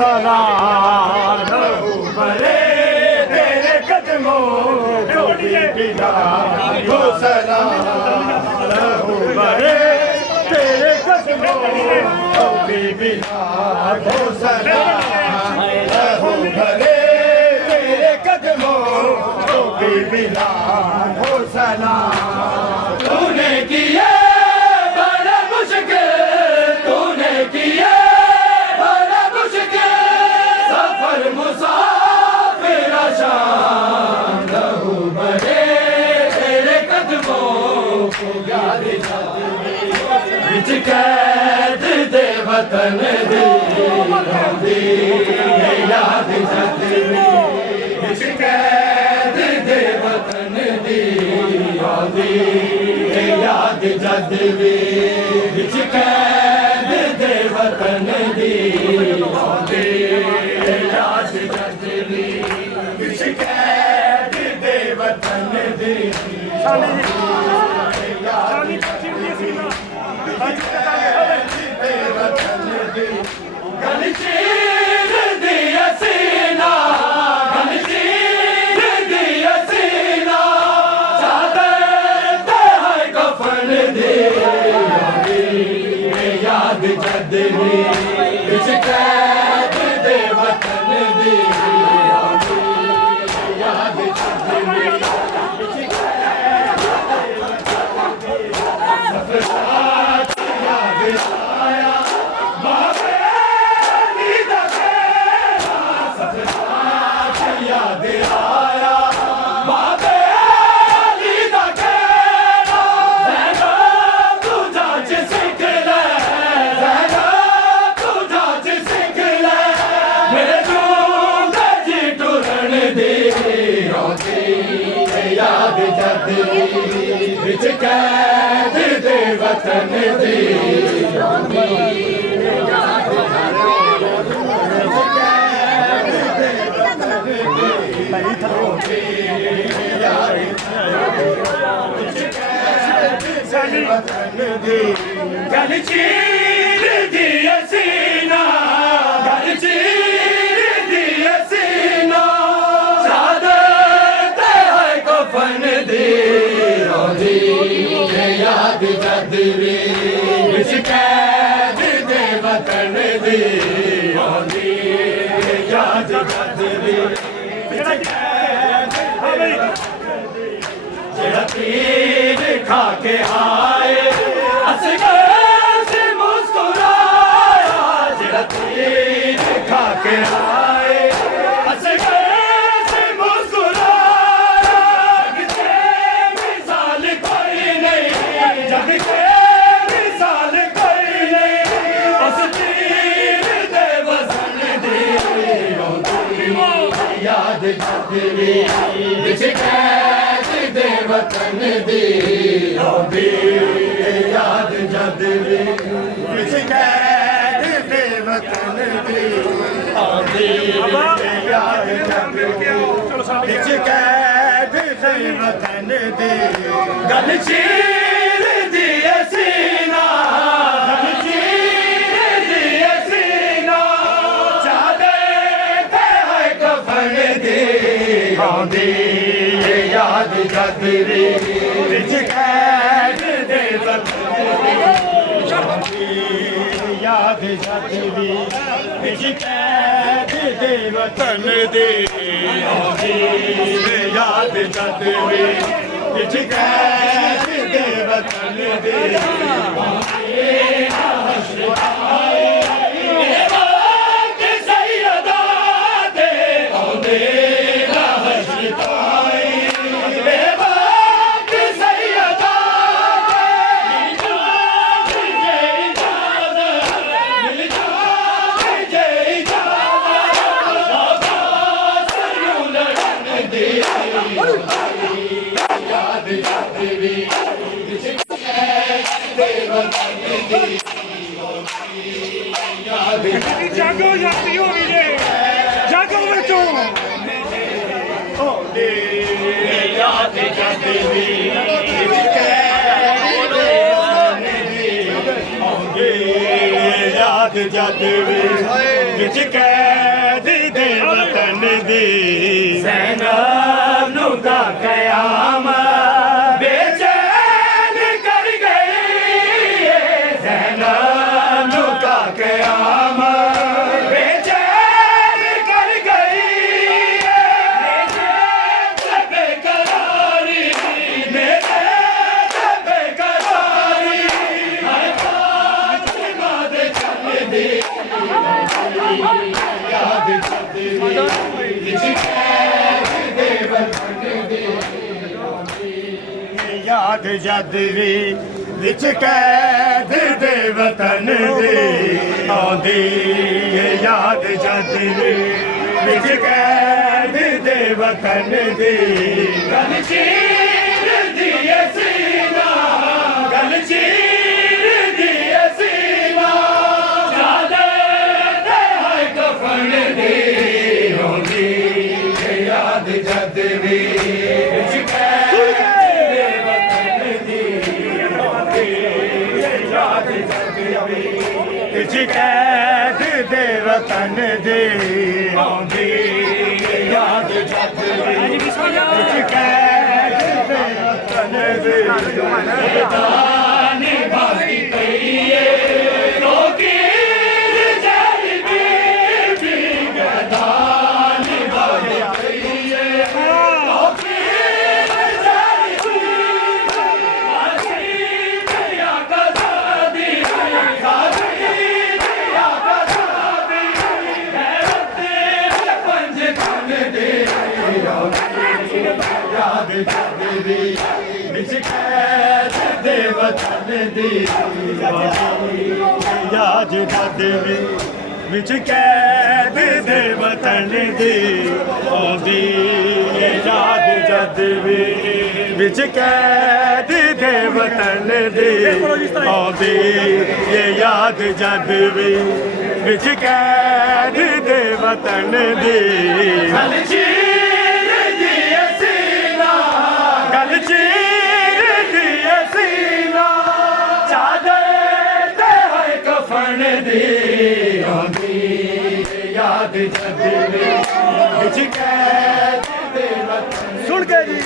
सलाम लहू भरे तेरे कदमों को बिना हो सलाम लहू भरे तेरे कदमों को बिना हो सलाम लहू भरे तेरे कदमों को बिना हो सलाम तूने किया बड़ा मुश्किल तूने किया बड़ा मुश्किल सफर मुसाफिर आसान लहू भरे तेरे कदमों को याद विच कैद दे वतन दी याद विच कैद दे वतन दी याद जद विच कैद दे वतन दी याद जद विच कैद दे वतन दी विच कैद दे वतन दी याद विच कैद दे वतन दी गल चीर दी सीना गल चीर दी सीना सादत है कफन दी याद जद विच कैद दे वतन दी याद जद विच कैद जेड़ा तीर खा के आए असगर से मुस्कुराया जेड़ा तीर खा के आए असगर से मुस्कुराया मिसाल कोई नहीं जग के मिसाल कोई नहीं उस तीर दे वसन दी याद जद विच कैद दे वतन दी याद जद विच कैद दे वतन दी याद जद विच कैद दे वतन दी गल चीर दी सीना गल चीर दी सीना चादर ते है कफन दी याद जद विच कैद दे वतन याद जद विच कैद दे वतन दे याद जद विच कैद दे वतन दे जागो जाती हो गई है जागो बच्चों याद जाते याद याद जद भी विच कैद दे वतन दी ज़ैनब नू दा क़यामत बेचैन कर गई ज़ैनब नू दा क़यामत बेचैन कर गई बेकरारी मेरे बेकरारी हर फातिमा दे चल दी याद जद विच कैद दे वतन दी याद जद विच कैद दे वतन दी आंदी याद जद विच कैद दे वतन दी गल चीर दी सीना गल चीर दी सीना चादर ते है कफन दी आंदी याद जद विच कैद दे वतन दी आंदी याद जद विच कैद दे वतन दी आंदी याद जद विच कैद दे वतन दी दानी बाकी पई है रोकी जरी बीबी गदानी बाकी पई है रोकी जरी बीबी आसी दया कसादी खादी दया कसादी हैरत पंज खन दे याद जद विच कैद दे वतन दी याद जद विच कैद दे वतन दी आंदी याद जद विच कैद दे वतन दी आंदी याद जद विच कैद दे वतन दी गल चीर दी सीना गल चीर दी सीना चादर ते है कफन दी आंदी याद जद विच कैद दे वतन सुन के जी